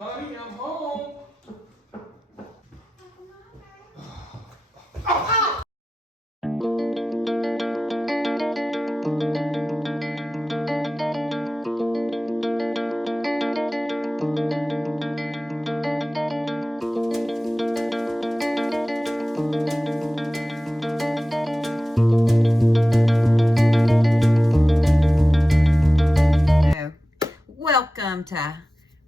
Honey, I'm home. Welcome to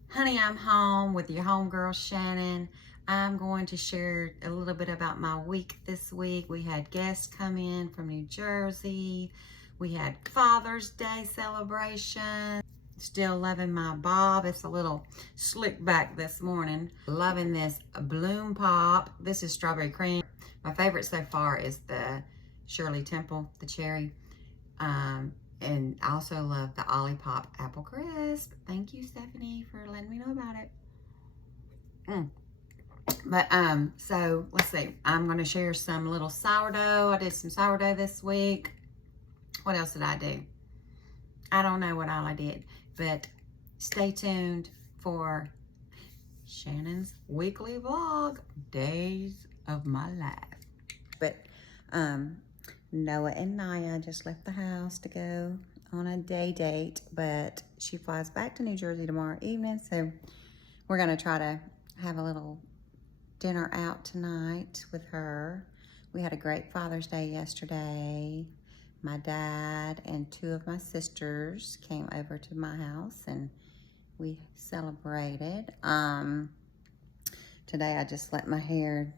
Honey, I'm Home with your homegirl Shannon. I'm going to share a little bit about my week this week. We had guests come in from New Jersey. We had Father's Day celebration. Still loving my bob. It's a little slick back this morning. Loving this Bloom Pop. This is strawberry cream. My favorite so far is the Shirley Temple, the cherry. And I also love the Olipop Apple Crisp. Thank you, Stephanie, for letting me know about it. But so let's see. I'm gonna share some little sourdough. I did some sourdough this week. What else did I do? I don't know what all I did, but stay tuned for Shannon's weekly vlog, Days of My Life. But Noah and Naya just left the house to go on a day date, but she flies back to New Jersey tomorrow evening, so we're gonna try to have a little dinner out tonight with her. We had a great Father's Day yesterday. My dad and two of my sisters came over to my house and we celebrated. Today I just let my hair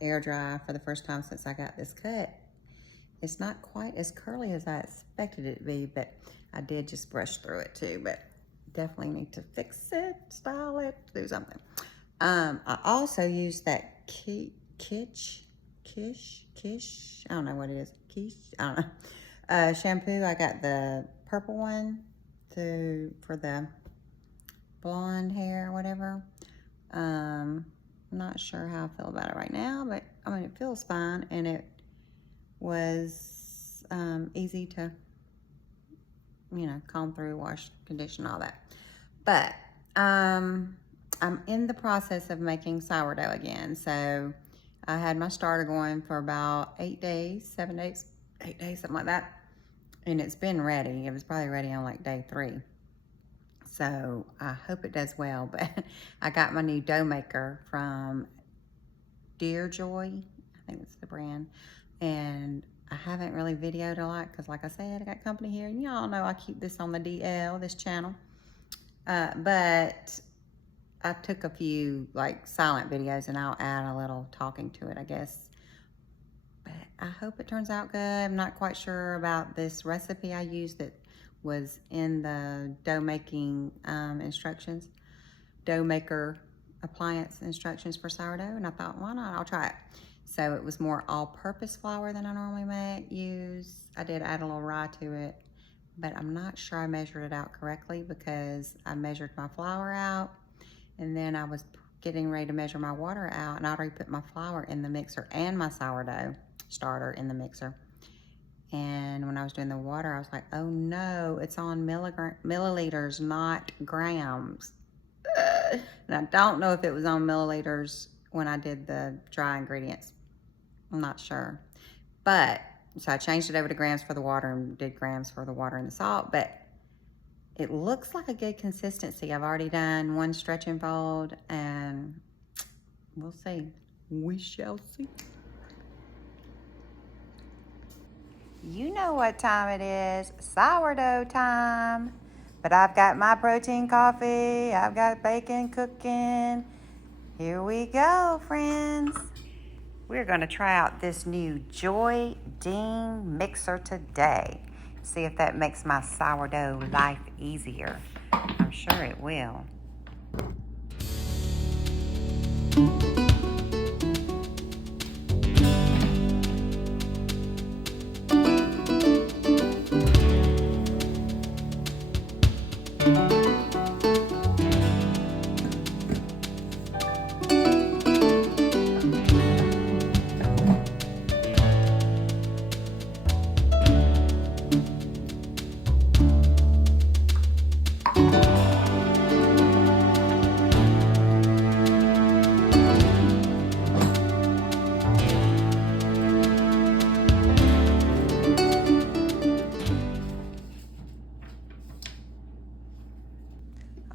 air dry for the first time since I got this cut. It's not quite as curly as I expected it to be, but I did just brush through it too, but definitely need to fix it, style it, do something. I also used that Kish, I don't know what it is, I don't know, shampoo. I got the purple one for the blonde hair or whatever. I'm not sure how I feel about it right now, but I mean, it feels fine, and it was easy to, comb through, wash, condition, all that. But I'm in the process of making sourdough again. So I had my starter going for about 8 days, 7 days, 8 days, something like that. And it's been ready. It was probably ready on like day 3. So I hope it does well. But I got my new dough maker from Dear Joy, I think it's the brand. And I haven't really videoed a lot because, like I said, I got company here. And y'all know I keep this on the DL, this channel. But I took a few like silent videos and I'll add a little talking to it, I guess. But I hope it turns out good. I'm not quite sure about this recipe I used that was in the dough making instructions, dough maker appliance instructions for sourdough. And I thought, why not? I'll try it. So it was more all-purpose flour than I normally use. I did add a little rye to it, but I'm not sure I measured it out correctly because I measured my flour out and then I was getting ready to measure my water out, and I already put my flour in the mixer and my sourdough starter in the mixer. And when I was doing the water, I was like, oh no, it's on milliliters, not grams. And I don't know if it was on milliliters when I did the dry ingredients. I'm not sure. But, so I changed it over to grams for the water and did grams for the water and the salt. But it looks like a good consistency. I've already done one stretch and fold, and we'll see. We shall see. You know what time it is. Sourdough time. But I've got my protein coffee. I've got bacon cooking. Here we go, friends. We're going to try out this new Joy Ding mixer today. See if that makes my sourdough life easier. I'm sure it will.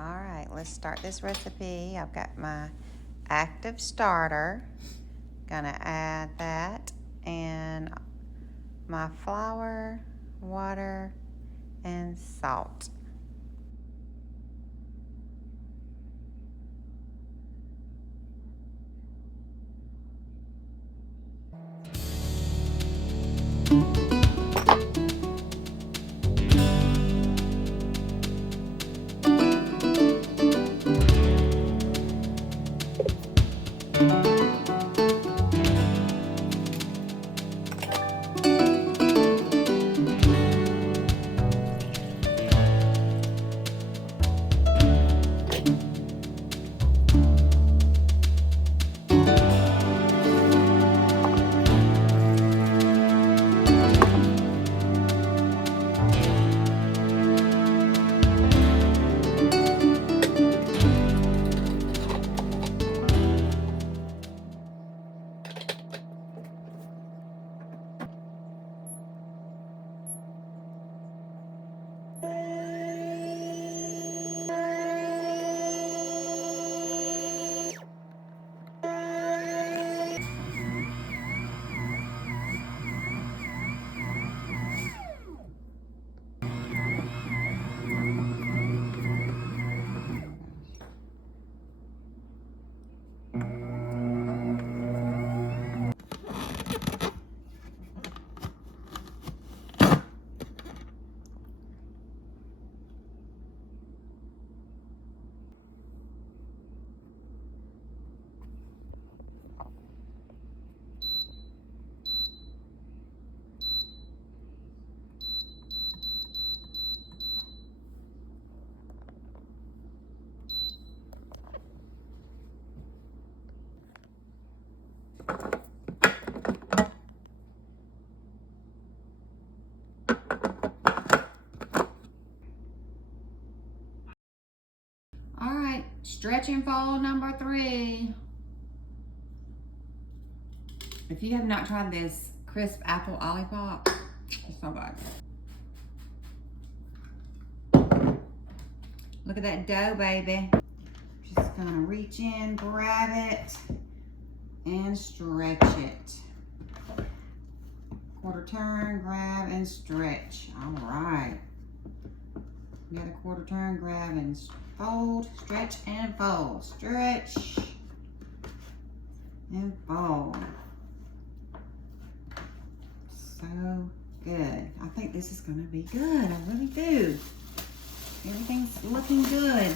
All right, let's start this recipe. I've got my active starter. Gonna add that and my flour, water, and salt. All right, stretch and fold number 3. If you have not tried this crisp apple olipop, it's so good. Look at that dough, baby. Just gonna reach in, grab it, and stretch it. Quarter turn, grab, and stretch. All right. Another quarter turn, grab, and fold, stretch, and fold. Stretch, and fold. So good. I think this is gonna be good. I really do. Everything's looking good.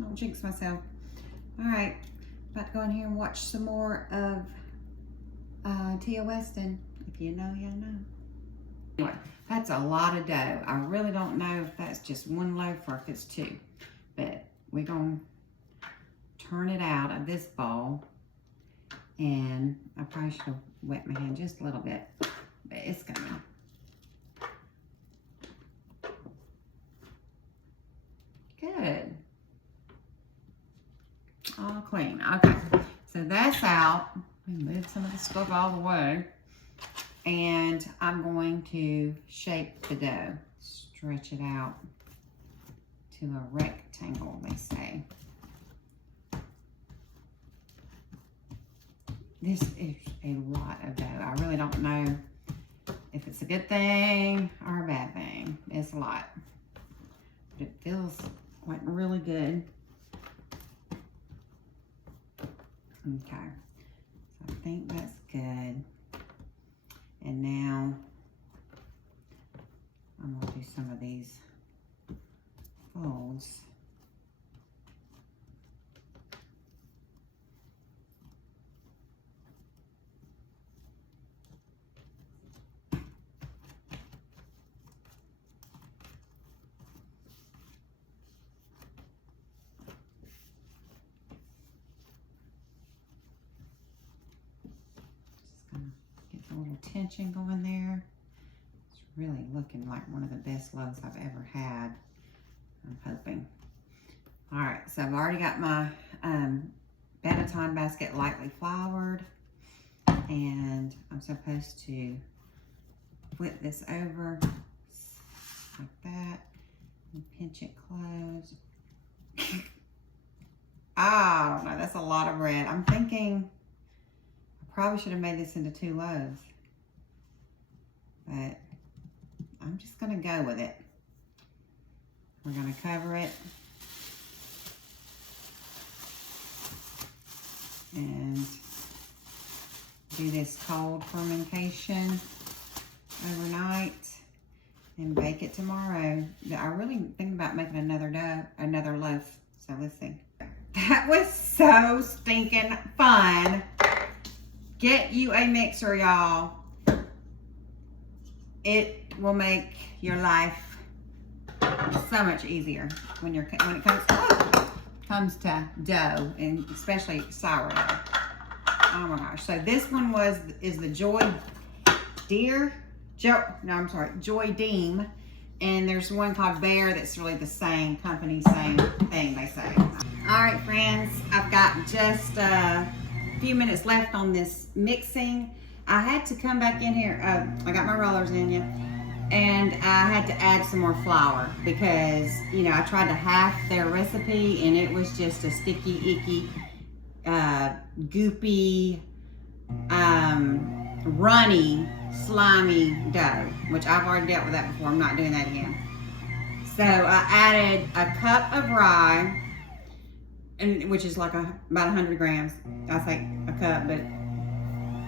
Don't jinx myself. All right, about to go in here and watch some more of Tia Weston. If you know, you know. Anyway, that's a lot of dough. I really don't know if that's just one loaf or if it's 2. But we're gonna turn it out of this bowl. And I probably should have wet my hand just a little bit. But it's coming. Good. All clean. Okay, so that's out. Move some of the stuff out of the way. And I'm going to shape the dough. Stretch it out to a rectangle, they say. This is a lot of dough. I really don't know if it's a good thing or a bad thing. It's a lot. But it feels like really good. Okay, so I think that's good. And now I'm gonna do some of these folds. Little tension going there. It's really looking like one of the best loaves I've ever had, I'm hoping. All right, so I've already got my Benetton basket lightly floured, and I'm supposed to flip this over like that and pinch it closed I don't know. That's a lot of bread. I'm thinking I probably should have made this into 2 loaves. But I'm just going to go with it. We're going to cover it. And do this cold fermentation overnight and bake it tomorrow. I really think about making another loaf. So let's see. That was so stinking fun. Get you a mixer, y'all. It will make your life so much easier when it comes to dough, and especially sourdough. Oh my gosh! So this one is the Joy Deem, and there's one called Bear that's really the same company, same thing they say. All right, friends, I've got just a few minutes left on this mixing. I had to come back in here. I got my rollers in you, and I had to add some more flour because, you know, I tried to half their recipe and it was just a sticky, icky, goopy, runny, slimy dough, which I've already dealt with that before. I'm not doing that again. So I added a cup of rye, which is like about 100 grams. I say a cup, but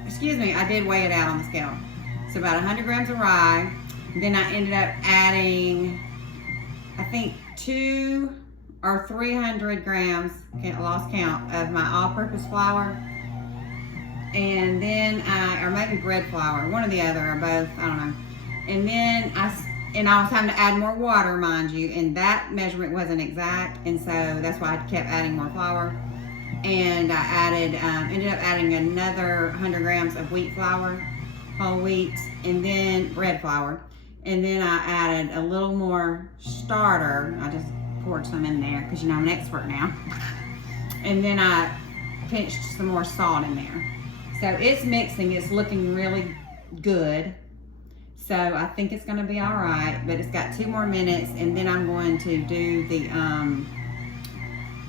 excuse me, I did weigh it out on the scale. So about 100 grams of rye. Then I ended up adding, I think 200 or 300 grams, I lost count, of my all-purpose flour. And then or maybe bread flour, one or the other, or both, I don't know. And then I was having to add more water, mind you, and that measurement wasn't exact, and so that's why I kept adding more flour. And I ended up adding another 100 grams of wheat flour, whole wheat, and then bread flour. And then I added a little more starter. I just poured some in there because, you know, I'm an expert now. And then I pinched some more salt in there. So it's mixing, it's looking really good. So I think it's gonna be all right, but it's got 2 more minutes, and then I'm going to do the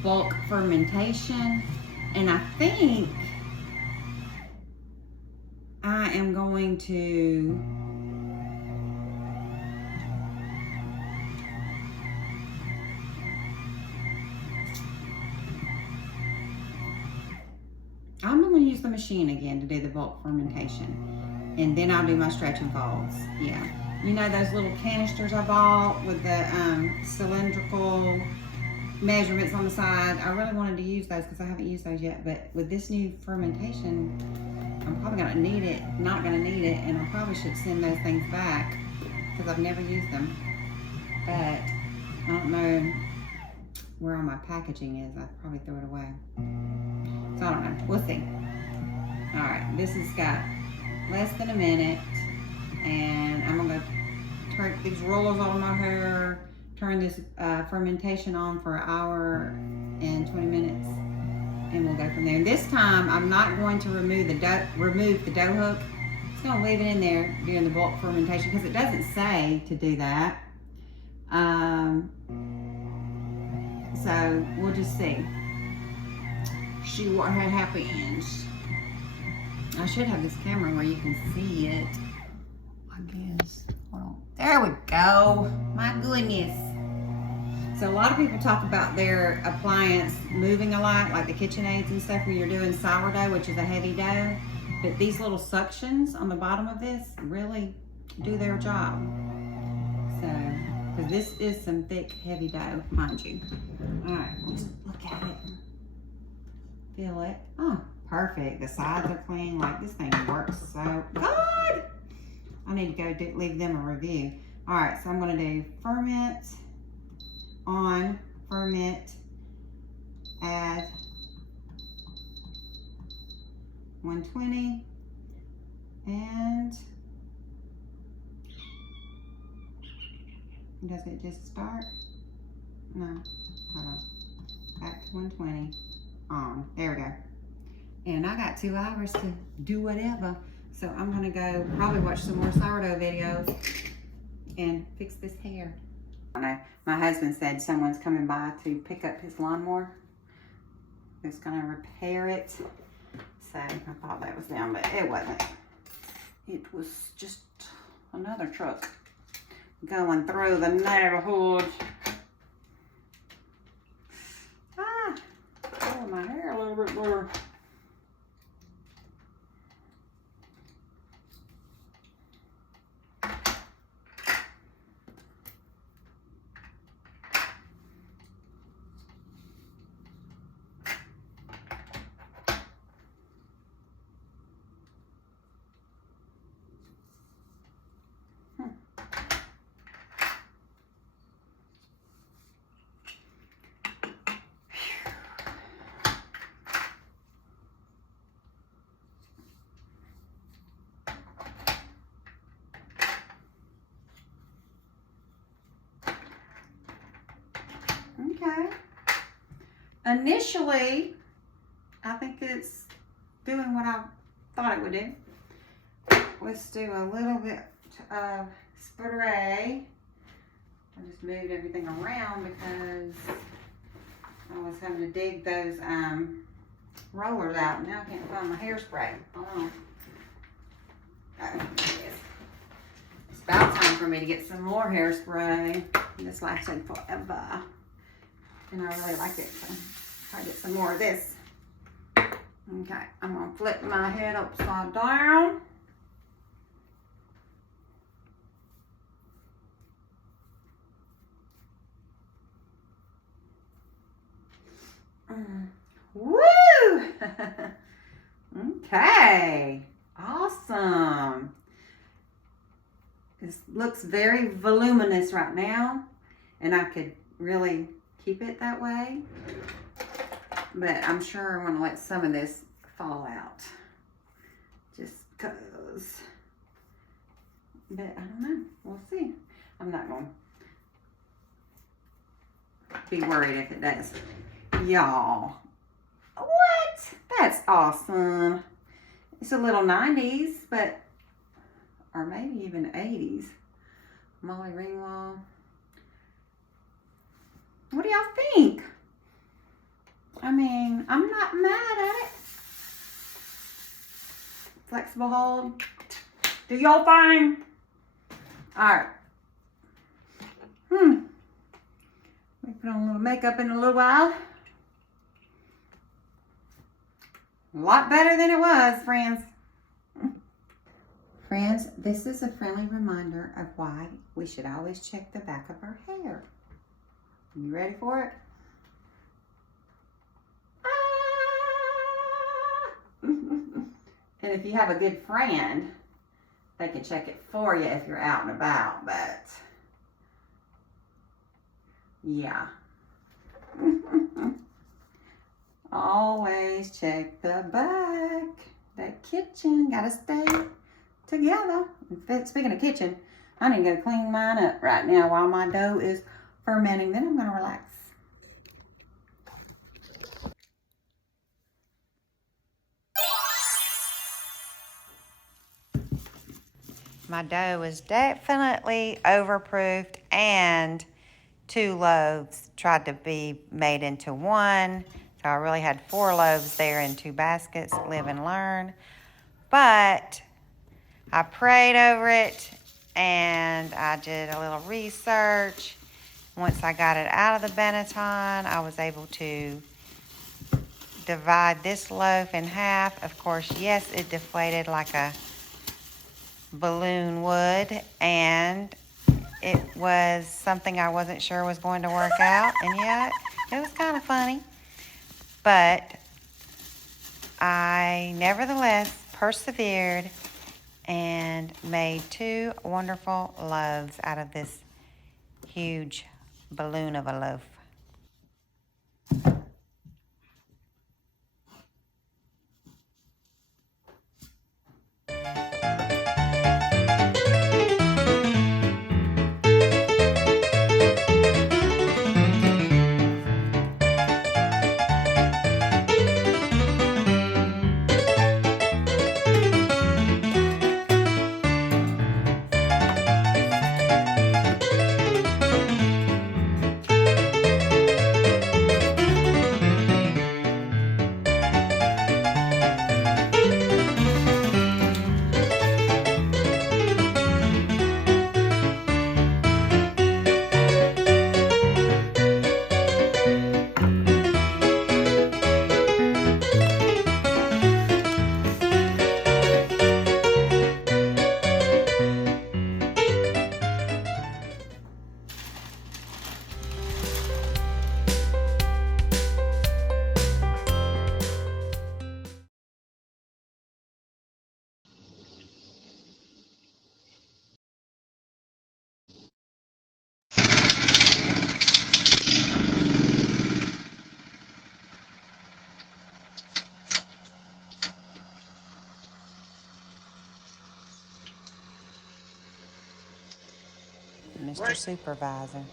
bulk fermentation. And I think I am going to use the machine again to do the bulk fermentation, and then I'll do my stretch and folds. Yeah, you know those little canisters I bought with the cylindrical measurements on the side? I really wanted to use those because I haven't used those yet, but with this new fermentation, I'm probably not gonna need it, and I probably should send those things back because I've never used them. But I don't know where all my packaging is. I'd probably throw it away. So I don't know, we'll see. All right, this has got less than a minute, and I'm gonna turn these rollers out of my hair, turn this fermentation on for 1 hour and 20 minutes, and we'll go from there. And this time, I'm not going to remove the dough hook. I'm just gonna leave it in there during the bulk fermentation because it doesn't say to do that. So we'll just see what happens. I should have this camera where you can see it, I guess. Hold on. There we go. My goodness. So a lot of people talk about their appliance moving a lot, like the KitchenAids and stuff, when you're doing sourdough, which is a heavy dough. But these little suctions on the bottom of this really do their job. So, because this is some thick, heavy dough, mind you. All right, just look at it. Feel it. Oh, perfect. The sides are clean. Like, this thing works so good. I need to go leave them a review. All right, so I'm going to do ferment on, ferment, add 120, and does it just start? No, hold on. Back to 120. On. There we go. And I got 2 hours to do whatever. So I'm gonna go probably watch some more sourdough videos and fix this hair. I know my husband said someone's coming by to pick up his lawnmower. was gonna repair it. So I thought that was down, but it wasn't. It was just another truck going through the neighborhood. Oh, my hair a little bit more. Okay. Initially, I think it's doing what I thought it would do. Let's do a little bit of spray. I just moved everything around because I was having to dig those rollers out. Now I can't find my hairspray. Hold on. Oh, there it is. It's about time for me to get some more hairspray. This lasted forever. And I really like it, so I'll get some more of this. Okay, I'm gonna flip my head upside down. Woo! Okay, awesome. This looks very voluminous right now, and I could really keep it that way, but I'm sure I'm gonna let some of this fall out just cause, but I don't know, we'll see. I'm not gonna be worried if it does. Y'all, what? That's awesome. It's a little 90s, but, or maybe even 80s. Molly Ringwald. What do y'all think? I mean, I'm not mad at it. Flexible hold. Do y'all thing. Alright. We put on a little makeup in a little while. A lot better than it was, friends. Friends, this is a friendly reminder of why we should always check the back of our hair. You ready for it? And if you have a good friend, they can check it for you if you're out and about, but yeah. Always check the back. The kitchen gotta stay together. Speaking of kitchen, I need to go clean mine up right now while my dough is fermenting. Then I'm gonna relax. My dough is definitely overproofed, and 2 loaves tried to be made into one. So I really had 4 loaves there in 2 baskets, live and learn. But I prayed over it and I did a little research. Once I got it out of the Benetton, I was able to divide this loaf in half. Of course, yes, it deflated like a balloon would, and it was something I wasn't sure was going to work out, and yet it was kind of funny. But I nevertheless persevered and made 2 wonderful loaves out of this huge balloon of a loaf. Mr. Supervisor.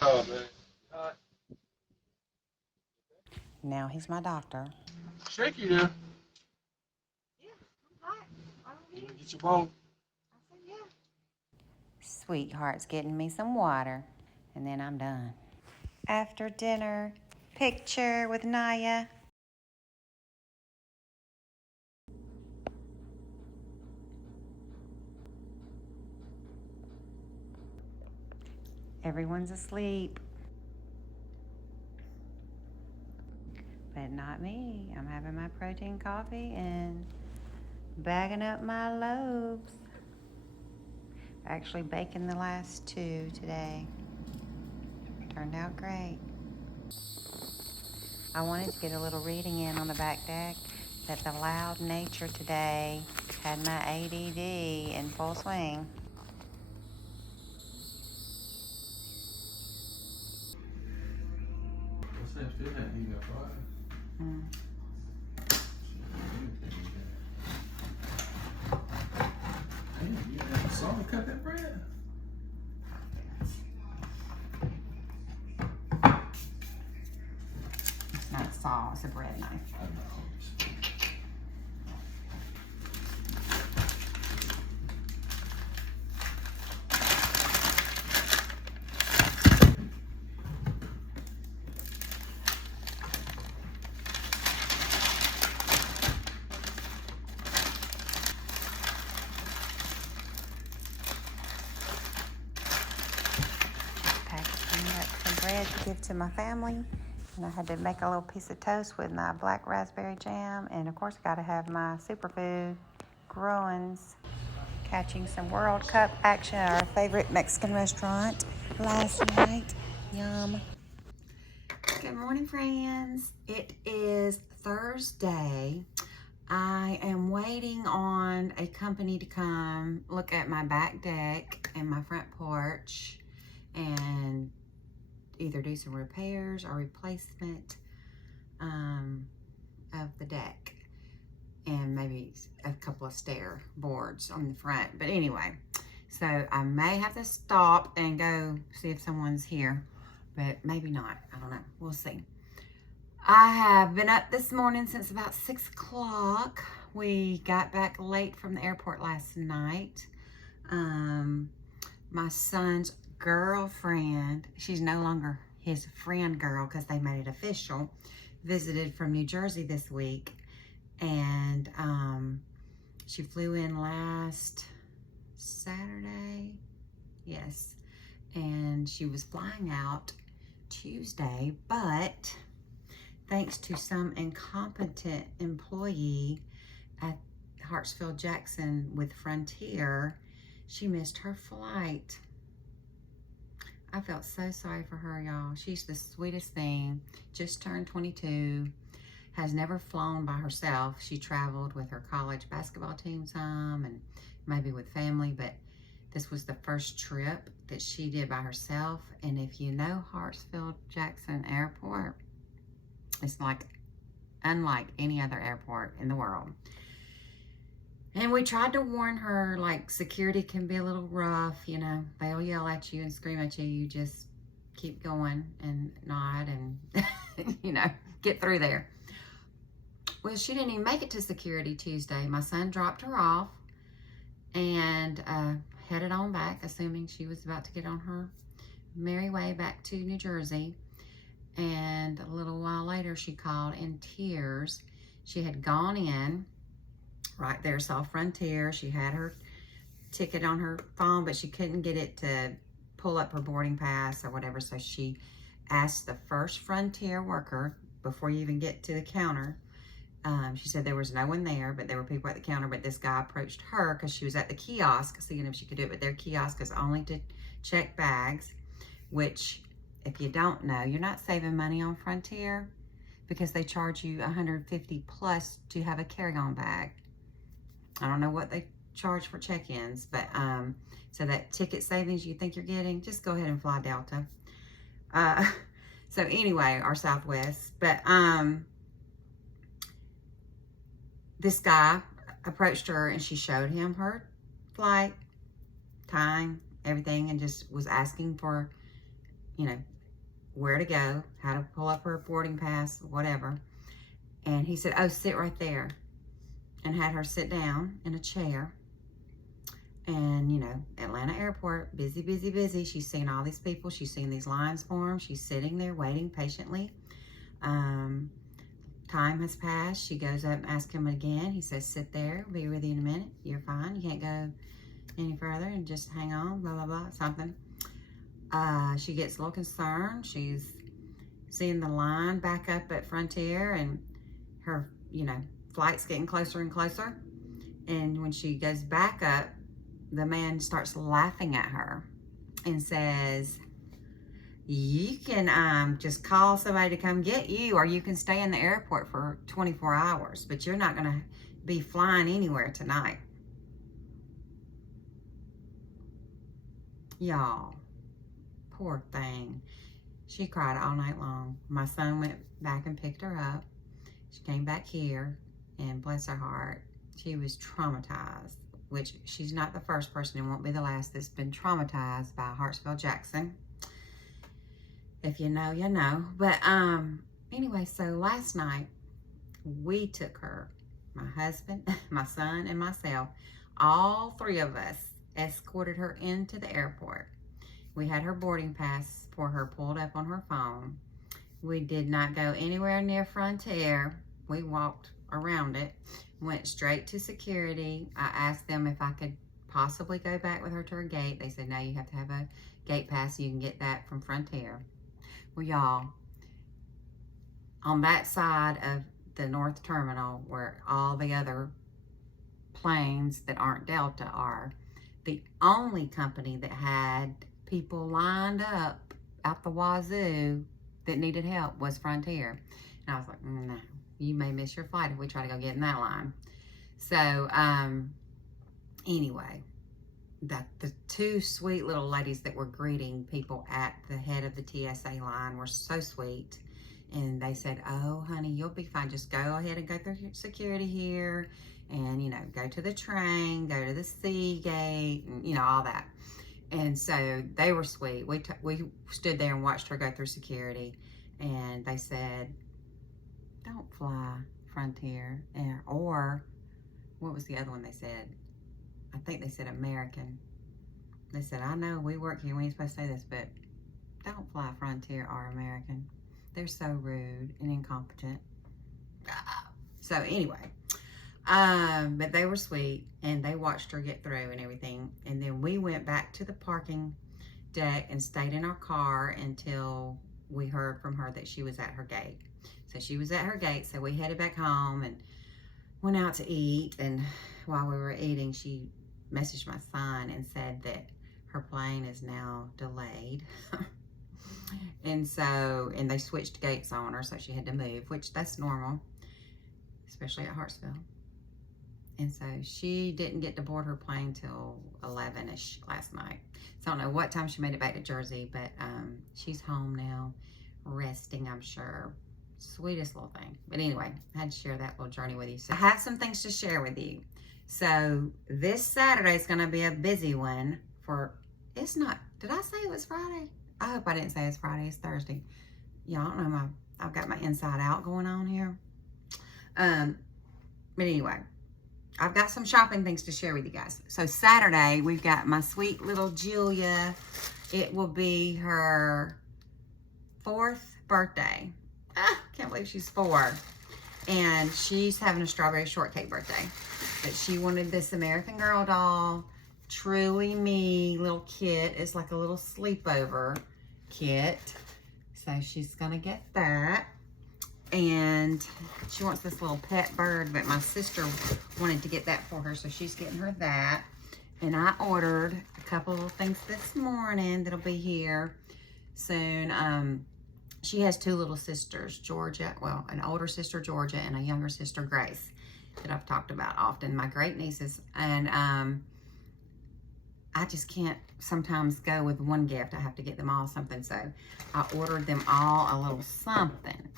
Oh, man. Now he's my doctor. Shaky there. Yeah, I'm hot. Get your bone. I said, yeah. Sweetheart's getting me some water, and then I'm done. After dinner, picture with Naya. Everyone's asleep. But not me. I'm having my protein coffee and bagging up my loaves. Actually baking the last 2 today. Turned out great. I wanted to get a little reading in on the back deck that the loud nature today had my ADD in full swing. What's that fit that in your fire? Damn, you have salt to cut that bread? It's not salt, it's a bread knife. I know. Packaging up some bread to give to my family. And I had to make a little piece of toast with my black raspberry jam. And of course, I gotta have my superfood growings. Catching some World Cup action at our favorite Mexican restaurant last night. Yum. Good morning, friends. It is Thursday. I am waiting on a company to come look at my back deck and my front porch and either do some repairs or replacement of the deck and maybe a couple of stair boards on the front. But anyway, so I may have to stop and go see if someone's here, but maybe not. I don't know. We'll see. I have been up this morning since about 6 o'clock. We got back late from the airport last night. My son's girlfriend, she's no longer his friend girl because they made it official, visited from New Jersey this week. And she flew in last Saturday. Yes. And she was flying out Tuesday, but thanks to some incompetent employee at Hartsfield-Jackson with Frontier, she missed her flight. I felt so sorry for her, y'all. She's the sweetest thing. Just turned 22. Has never flown by herself. She traveled with her college basketball team some and maybe with family, but this was the first trip that she did by herself. And if you know Hartsfield-Jackson Airport, it's like unlike any other airport in the world. And we tried to warn her, like, security can be a little rough, you know. They'll yell at you and scream at you. You just keep going and nod and, you know, get through there. Well, she didn't even make it to security Tuesday. My son dropped her off and headed on back, assuming she was about to get on her merry way back to New Jersey. And a little while later, she called in tears. She had gone in right there, saw Frontier. She had her ticket on her phone, but she couldn't get it to pull up her boarding pass or whatever. So she asked the first Frontier worker before you even get to the counter. She said there was no one there, but there were people at the counter. But this guy approached her because she was at the kiosk, seeing if she could do it. But their kiosk is only to check bags, which, if you don't know, you're not saving money on Frontier because they charge you $150 plus to have a carry-on bag. I don't know what they charge for check-ins, but so that ticket savings you think you're getting, just go ahead and fly Delta. So anyway, or Southwest. But this guy approached her and she showed him her flight, time, everything, and just was asking for, you know, where to go, how to pull up her boarding pass, whatever. And he said, oh, sit right there. And had her sit down in a chair. And, you know, Atlanta airport, busy, busy, busy. She's seen all these people. She's seen these lines form. She's sitting there waiting patiently. Time has passed. She goes up and asks him again. He says, sit there. I'll be with you in a minute. You're fine. You can't go any further and just hang on, blah, blah, blah, something. She gets a little concerned. She's seeing the line back up at Frontier and her, you know, flight's getting closer and closer. And when she goes back up, the man starts laughing at her and says, you can just call somebody to come get you, or you can stay in the airport for 24 hours, but you're not going to be flying anywhere tonight. Y'all, poor thing. She cried all night long. My son went back and picked her up. She came back here, and bless her heart, she was traumatized, which she's not the first person and won't be the last that's been traumatized by Hartsfield Jackson. If you know, you know. But anyway, so last night we took her, my husband, my son, and myself. All three of us escorted her into the airport. We had her boarding pass for her pulled up on her phone. We did not go anywhere near Frontier. We walked around it, went straight to security. I asked them if I could possibly go back with her to her gate. They said, no, you have to have a gate pass. You can get that from Frontier. Well, y'all, on that side of the North Terminal where all the other planes that aren't Delta are, the only company that had people lined up out the wazoo that needed help was Frontier. And I was like, no, you may miss your flight if we try to go get in that line. So, anyway, the two sweet little ladies that were greeting people at the head of the TSA line were so sweet. And they said, oh, honey, you'll be fine. Just go ahead and go through security here and, you know, go to the train, go to the C gate, and, you know, all that. And so they were sweet. We stood there and watched her go through security. And they said, don't fly Frontier. Or what was the other one they said? I think they said American. They said, I know we work here. We ain't supposed to say this, but don't fly Frontier or American. They're so rude and incompetent. So anyway, but they were sweet and they watched her get through and everything. And then we went back to the parking deck and stayed in our car until we heard from her that she was at her gate. So she was at her gate. So we headed back home and went out to eat. And while we were eating, she messaged my son and said that her plane is now delayed. And so, and they switched gates on her, so she had to move, which that's normal, especially at Hartsfield. And so she didn't get to board her plane till 11-ish last night. So I don't know what time she made it back to Jersey, but she's home now, resting, I'm sure. Sweetest little thing. But anyway, I had to share that little journey with you. So I have some things to share with you. So this Saturday is going to be a busy one for, it's not, did I say it was Friday? I hope I didn't say it's Friday, it's Thursday. Y'all don't know I've got my inside out going on here. But anyway, I've got some shopping things to share with you guys. So Saturday, we've got my sweet little Julia. It will be her 4th birthday. Can't believe she's 4. And she's having a strawberry shortcake birthday. But she wanted this American Girl doll. Truly Me little kit. It's like a little sleepover kit. So she's gonna get that. And she wants this little pet bird, but my sister wanted to get that for her, so she's getting her that. And I ordered a couple of things this morning that'll be here soon. She has 2 little sisters, Georgia, well, an older sister, Georgia, and a younger sister, Grace. that I've talked about often, my great nieces. And I just can't sometimes go with one gift. I have to get them all something. So I ordered them all a little something.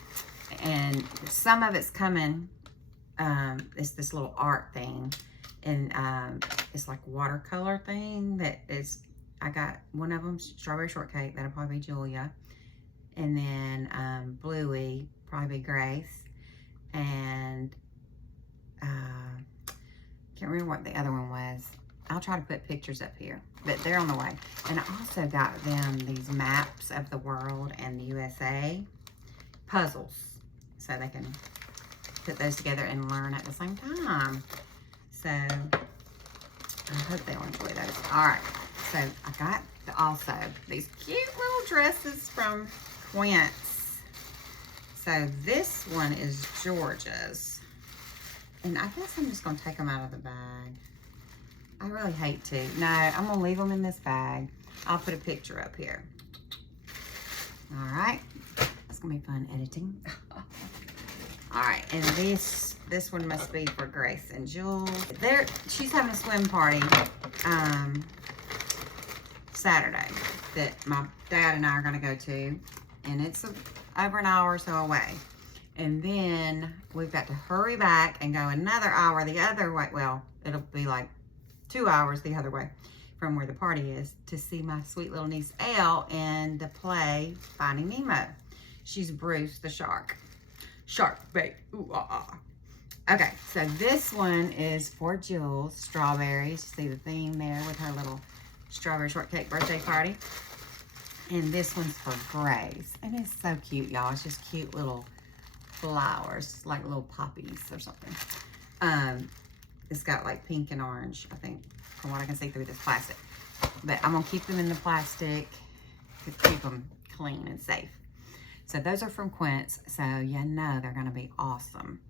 And some of it's coming, it's this little art thing. And it's like watercolor thing that is, I got one of them, strawberry shortcake. That'll probably be Julia. And then Bluey, probably be Grace. And can't remember what the other one was. I'll try to put pictures up here, but they're on the way. And I also got them these maps of the world and the USA puzzles, so they can put those together and learn at the same time. So I hope they'll enjoy those. All right, so I got also these cute little dresses from Quince. So this one is Georgia's. And I guess I'm just gonna take them out of the bag. I really hate to. No, I'm gonna leave them in this bag. I'll put a picture up here. All right, it's gonna be fun editing. All right, and this one must be for Grace and Jules. She's having a swim party Saturday that my dad and I are gonna go to, and it's over an hour or so away. And then we've got to hurry back and go another hour the other way. Well, it'll be like 2 hours the other way from where the party is to see my sweet little niece Elle in the play Finding Nemo. She's Bruce the shark. Shark bait. Ooh, ah, ah. Okay, so this one is for Jules, strawberries. See the theme there with her little strawberry shortcake birthday party. And this one's for Grace. And it's so cute, y'all. It's just cute little flowers, like little poppies or something. It's got like pink and orange, I think, from what I can see through this plastic. But I'm gonna keep them in the plastic to keep them clean and safe. So those are from Quince, so you know they're gonna be awesome.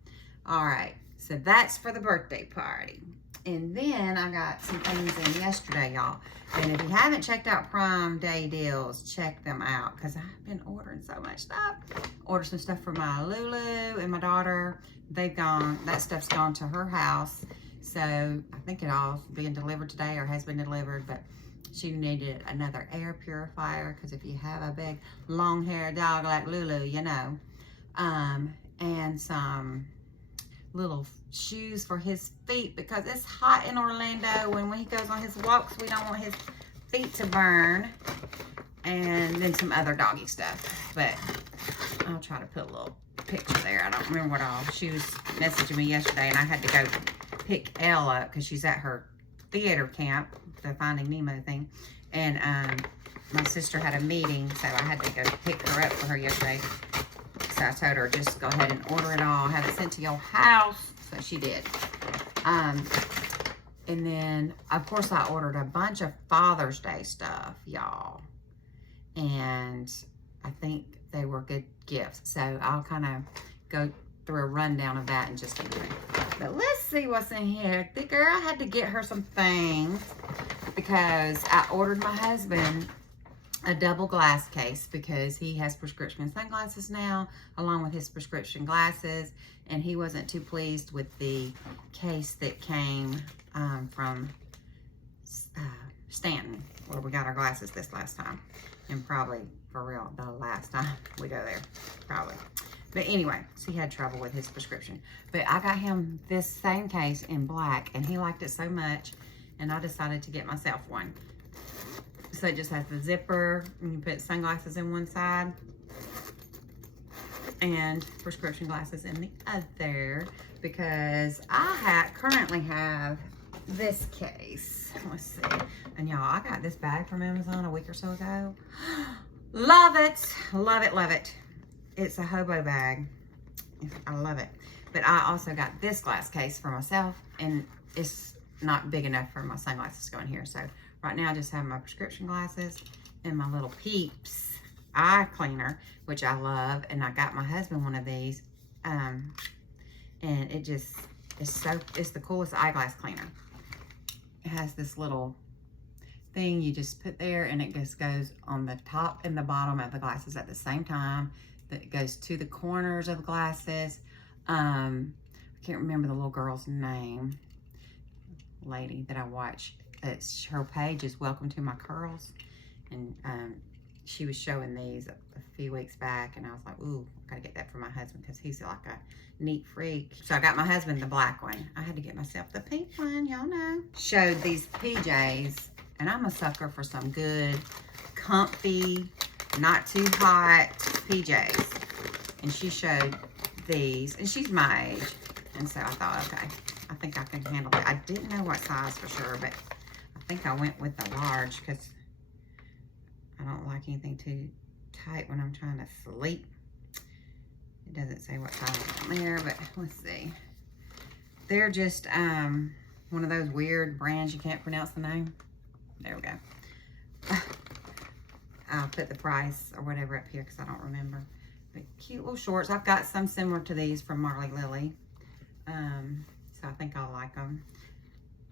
All right, so that's for the birthday party. And then I got some things in yesterday, y'all. And if you haven't checked out Prime Day deals, check them out, because I've been ordering so much stuff. Ordered some stuff for my Lulu and my daughter. That stuff's gone to her house. So I think it all is being delivered today or has been delivered, but she needed another air purifier, because if you have a big long-haired dog like Lulu, you know. And some little shoes for his feet, because it's hot in Orlando. When he goes on his walks, we don't want his feet to burn. And then some other doggy stuff, but I'll try to put a little picture there. I don't remember what all. She was messaging me yesterday, and I had to go pick Elle up because she's at her theater camp, the Finding Nemo thing. And my sister had a meeting, so I had to go pick her up for her yesterday. So I told her, just go ahead and order it all, have it sent to your house. So she did. And then, of course, I ordered a bunch of Father's Day stuff, y'all. And I think they were good gifts. So I'll kind of go through a rundown of that in just a minute. But let's see what's in here. The girl had to get her some things because I ordered my husband a double glass case because he has prescription sunglasses now, along with his prescription glasses, and he wasn't too pleased with the case that came from Stanton, where we got our glasses this last time, and probably for real the last time we go there, probably. But anyway, so he had trouble with his prescription. But I got him this same case in black, and he liked it so much, and I decided to get myself one. So it just has the zipper, and you put sunglasses in one side and prescription glasses in the other, because I currently have this case. Let's see. And y'all, I got this bag from Amazon a week or so ago. Love it. Love it, love it. It's a hobo bag. I love it. But I also got this glass case for myself, and it's not big enough for my sunglasses to go in here. So right now I just have my prescription glasses and my little Peeps eye cleaner, which I love. And I got my husband one of these. And it just is it's the coolest eyeglass cleaner. It has this little thing you just put there, and it just goes on the top and the bottom of the glasses at the same time. That goes to the corners of the glasses. I can't remember the little girl's name. Lady that I watch. Her page is Welcome to My Curls. And she was showing these a few weeks back, and I was like, ooh, I gotta get that for my husband because he's like a neat freak. So I got my husband the black one. I had to get myself the pink one, y'all know. Showed these PJs, and I'm a sucker for some good, comfy, not too hot PJs. And she showed these, and she's my age. And so I thought, okay, I think I can handle it. I didn't know what size for sure, but I think I went with the large because I don't like anything too tight when I'm trying to sleep. It doesn't say what size on there, but let's see. They're just one of those weird brands you can't pronounce the name. There we go. I'll put the price or whatever up here because I don't remember. But cute little shorts. I've got some similar to these from Marley Lily. So I think I'll like them.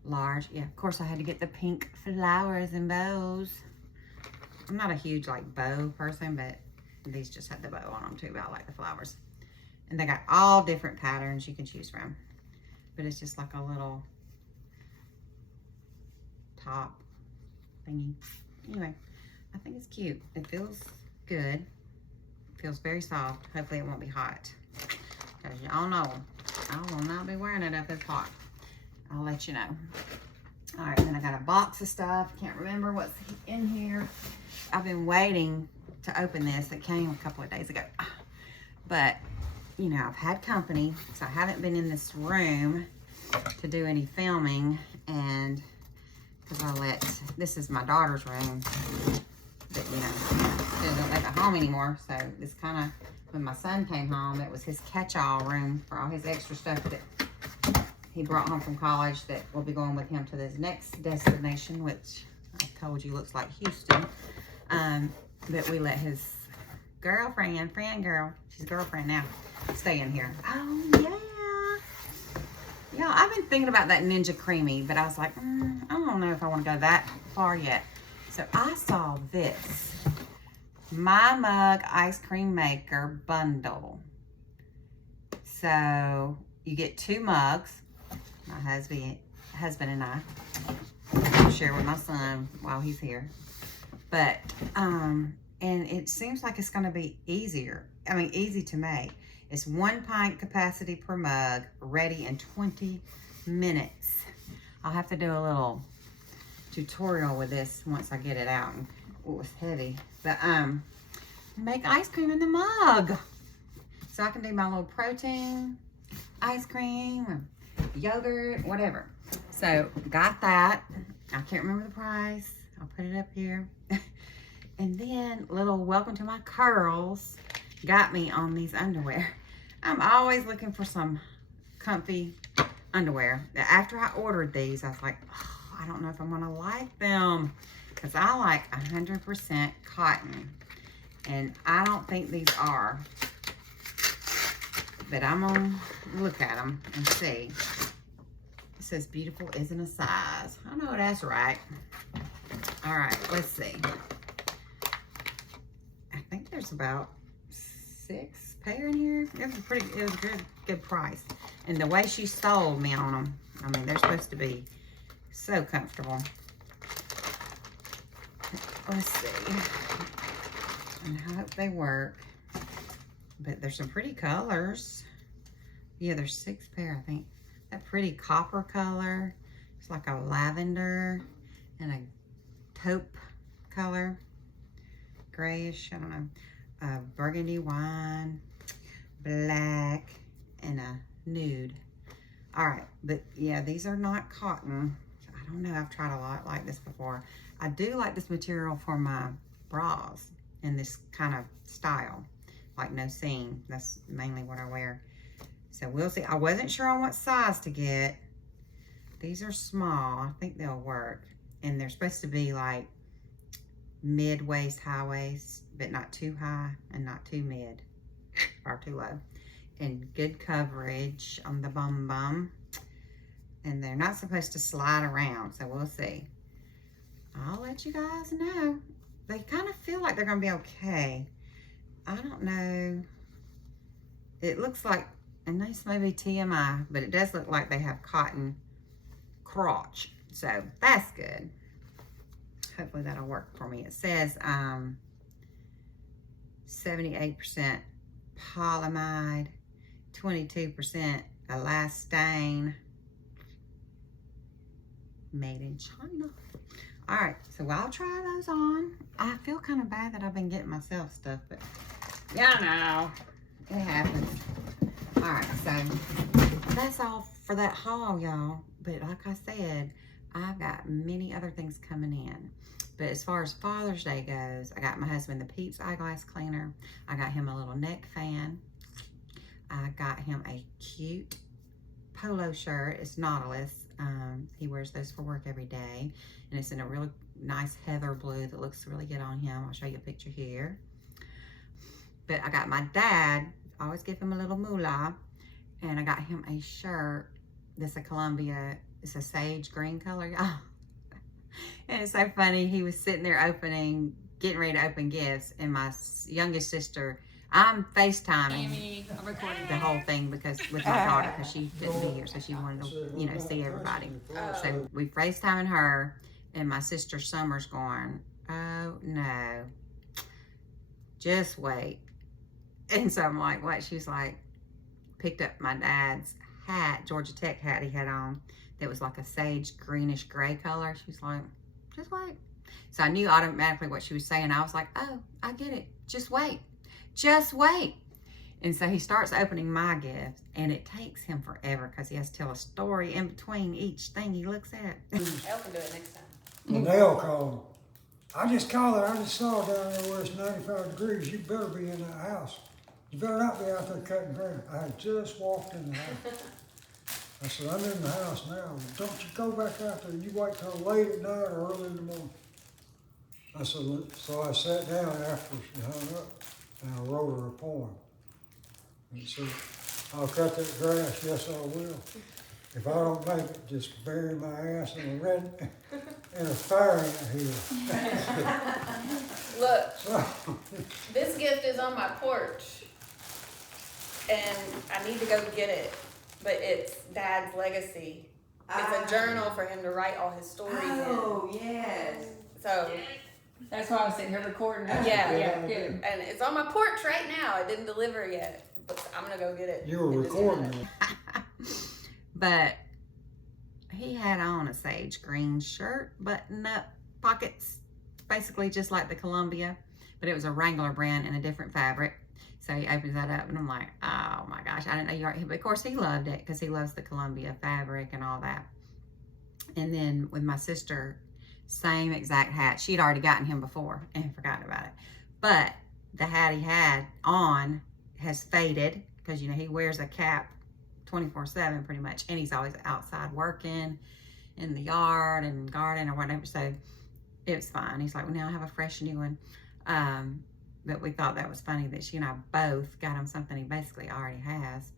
Large. Yeah, of course I had to get the pink flowers and bows. I'm not a huge like bow person, but these just had the bow on them too, but I like the flowers. And they got all different patterns you can choose from. But it's just like a little top thingy. Anyway, I think it's cute. It feels good. It feels very soft. Hopefully it won't be hot. Because y'all know I will not be wearing it if it's hot. I'll let you know. All right, then I got a box of stuff. Can't remember what's in here. I've been waiting to open this. It came a couple of days ago. But, you know, I've had company, so I haven't been in this room to do any filming. And because this is my daughter's room. But, you know, she doesn't live at home anymore. So this kind of, when my son came home, it was his catch-all room for all his extra stuff that he brought home from college that will be going with him to this next destination, which I told you looks like Houston. But we let his girlfriend, she's a girlfriend now, stay in here. Oh, yeah. Yeah, I've been thinking about that Ninja Creamy, but I was like, I don't know if I want to go that far yet. So I saw this My Mug Ice Cream Maker bundle. So you get 2 mugs. My husband and I share with my son while he's here. But, and it seems like it's going to be easy to make. It's 1 pint capacity per mug, ready in 20 minutes. I'll have to do a little tutorial with this once I get it out. It was heavy. But, make ice cream in the mug. So I can do my little protein ice cream or yogurt, whatever. So got that. I can't remember the price. I'll put it up here. And then little Welcome to My Curls got me on these underwear. I'm always looking for some comfy underwear. After I ordered these, I was like, oh, I don't know if I'm gonna like them because I like 100% cotton. And I don't think these are. But I'm gonna look at them and see. It says beautiful isn't a size. I know that's right. All right, let's see. I think there's about 6 pair in here. It was a good price. And the way she sold me on them, I mean, they're supposed to be so comfortable. Let's see. And I hope they work. But there's some pretty colors. Yeah, there's 6 pair, I think. That pretty copper color. It's like a lavender and a taupe color. Grayish, I don't know. Burgundy wine, black, and a nude. All right, but yeah, these are not cotton. I don't know, I've tried a lot like this before. I do like this material for my bras in this kind of style. Like no seam. That's mainly what I wear. So we'll see. I wasn't sure on what size to get. These are small. I think they'll work. And they're supposed to be like mid-waist, high-waist, but not too high and not too mid or too low. And good coverage on the bum. And they're not supposed to slide around, so we'll see. I'll let you guys know. They kind of feel like they're going to be okay. I don't know. It looks like and this may be TMI, but it does look like they have cotton crotch. So that's good. Hopefully that'll work for me. It says 78% polyamide, 22% elastane, made in China. All right, so I'll try those on. I feel kind of bad that I've been getting myself stuff, but yeah, no, it happens. All right, so that's all for that haul, y'all. But like I said, I've got many other things coming in. But as far as Father's Day goes, I got my husband the Peeps eyeglass cleaner. I got him a little neck fan. I got him a cute polo shirt. It's Nautilus. He wears those for work every day. And it's in a really nice heather blue that looks really good on him. I'll show you a picture here. But I got my dad, I always give him a little moolah. And I got him a shirt that's a Columbia. It's a sage green color, y'all. And it's so funny. He was sitting there getting ready to open gifts. And my youngest sister, I'm FaceTiming the whole thing with my daughter because she couldn't be here, so she wanted to, see everybody. So we FaceTiming her, and my sister Summer's going, "Oh no, just wait." And so I'm like, "What?" She's like, picked up my dad's hat, Georgia Tech hat he had on, that was like a sage greenish gray color. She's like, "Just wait." So I knew automatically what she was saying. I was like, "Oh, I get it. Just wait. Just wait." And so he starts opening my gifts, and it takes him forever because he has to tell a story in between each thing he looks at. Elle can do it next time. Linnell called. I just called her. I just saw her down there where it's 95 degrees. You better be in that house. You better not be out there cutting grass. I had just walked in the house. I said, "I'm in the house now. Don't you go back out there. You wait till late at night or early in the morning." I said, so I sat down after she hung up and I wrote her a poem. And it said, "I'll cut that grass, yes I will. If I don't make it, just bury my ass in a fire ant hill." Look, this gift is on my porch, and I need to go get it. But it's Dad's legacy. It's a journal for him to write all his stories Oh, yes. So that's why I was sitting here recording. Yeah. Good. And it's on my porch right now. It didn't deliver yet, but I'm gonna go get it. You were recording it. But he had on a sage green shirt, button up, pockets, basically just like the Columbia, but it was a Wrangler brand in a different fabric. So he opens that up, and I'm like, "Oh my gosh, I didn't know you already." But of course, he loved it because he loves the Columbia fabric and all that. And then with my sister, same exact hat. She'd already gotten him before and forgotten about it. But the hat he had on has faded because, he wears a cap 24/7 pretty much. And he's always outside working in the yard and garden or whatever. So it was fine. He's like, "Well, now I have a fresh new one." But we thought that was funny that she and I both got him something he basically already has.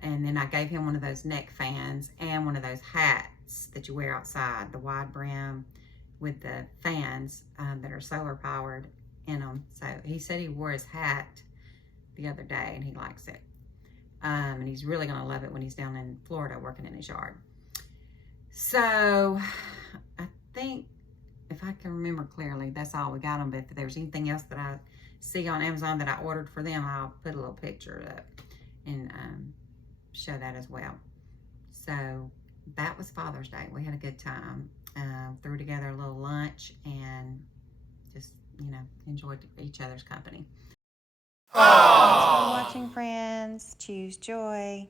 And then I gave him one of those neck fans and one of those hats that you wear outside, the wide brim with the fans that are solar powered in them. So he said he wore his hat the other day and he likes it. And he's really gonna love it when he's down in Florida working in his yard. So I think, if I can remember clearly, that's all we got them. But if there's anything else that I see on Amazon that I ordered for them, I'll put a little picture up and show that as well. So that was Father's Day. We had a good time. Threw together a little lunch and just, enjoyed each other's company. Thanks for watching, friends. Choose joy.